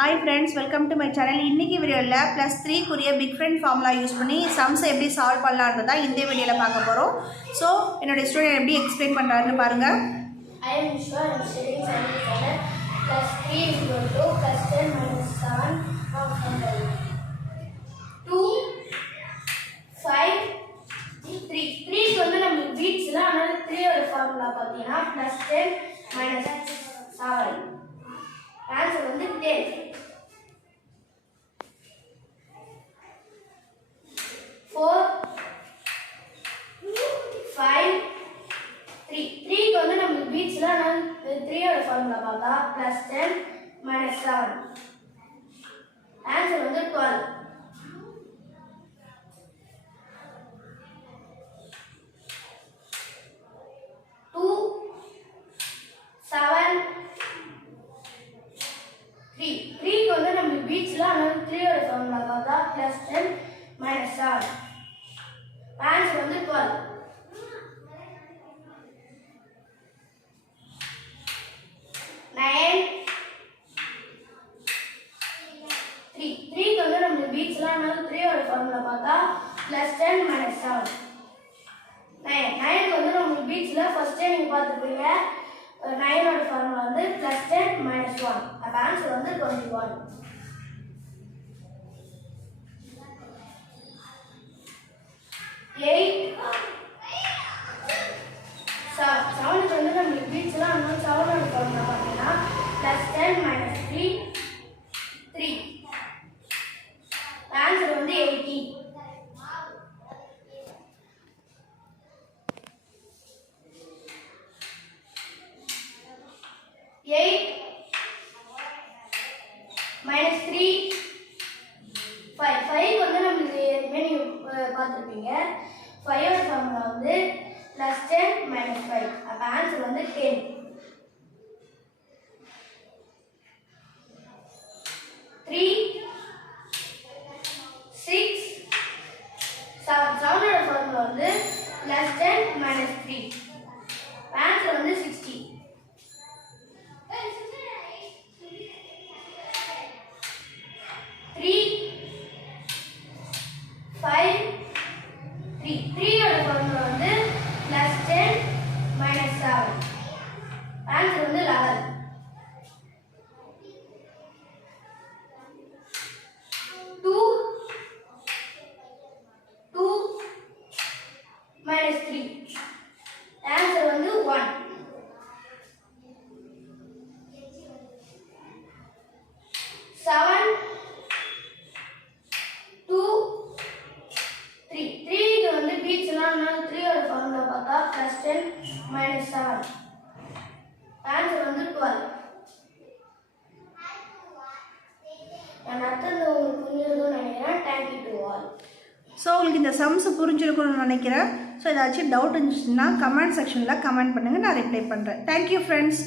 Hi friends, welcome to my channel. இன்னைக்கு வீடியோல +3 குரிய big friend formula use பண்ணி sums எப்படி சால்வ் பண்ணலாம்ன்றத இந்த வீடியோல பார்க்க போறோம். சோ என்னோட ஸ்டூடண்ட் எப்படி எக்ஸ்பிளைன் பண்றாருன்னு பாருங்க. I am Vishwa. I am studying 7th standard. +3 is equal to +10 minus 7 of 2 5 3 3 க்கு வந்து நம்ம பீட்ஸ்ல அதனால 3 ஓட ஃபார்முலா பாத்தீங்கன்னா +10 minus 7 ஆன்சர் வந்து 10 4 5 3 3 க்கு வந்து நம்ம பீட்ஸ்ல அதனால 3 ஓட ஃபார்முலா பார்த்தா +10 minus 7 ஆன்சர் வந்து 12 3 க்கு வந்து நம்ம பீட்ஸ்ல அதனால 3 ஓட ஃபார்முலா பார்த்தா +10 minus 7 ஆன்சர் வந்து 12 9 3 க்கு வந்து நம்ம பீட்ஸ்ல அதனால 3 ஓட ஃபார்முலா பார்த்தா +10 minus 7 9 க்கு வந்து நம்ம பீட்ஸ்ல ஃபர்ஸ்ட் நீங்க பார்த்துப்பீங்க 9 ஓட ஃபார்முலா வந்து +10 minus 1 அப்ப ஆன்சர் வந்து 21 8 7 க்கு வந்து நம்ம பீட்ஸ்ல அதனால 7 ஓட ஃபார்முலா பார்த்தீங்கன்னா +10 minus 3 ஆன்சர் வந்து 18 8 minus 3 5 5 வந்து நமக்கு மெனு பார்த்துருப்பீங்க 5 ஓட ஃபார்முலா வந்து +10 minus 5 அப்ப ஆன்சர் வந்து 10 3 6 7 ஓட ஃபார்முலா வந்து +10 minus 3 ஆன்சர் வந்து 60 3 5 3 ஓட ஃபார்முலா வந்து +10 minus 7 ஆன்சர் வந்து 11 2 minus 3 ஆன்சர் வந்து 1 7 2 3 க்கு வந்து பீட்ஸ்ல அதனால 3 ஓட ஃபார்முலா பார்த்தா +10 minus 7 ஆன்சர் வந்து 12 நான் அடுத்தது உங்களுக்கு புரிஞ்சிருக்கும்னு நினைக்கிறேன். Thank you to all. So உங்களுக்கு இந்த சம்ஸ் புரிஞ்சிருக்கும்னு நினைக்கிறேன். ஸோ ஏதாச்சும் டவுட் இருந்துச்சுன்னா கமெண்ட் செக்ஷனில் கமெண்ட் பண்ணுங்கள், நான் ரிப்ளை பண்ணுறேன். Thank you friends.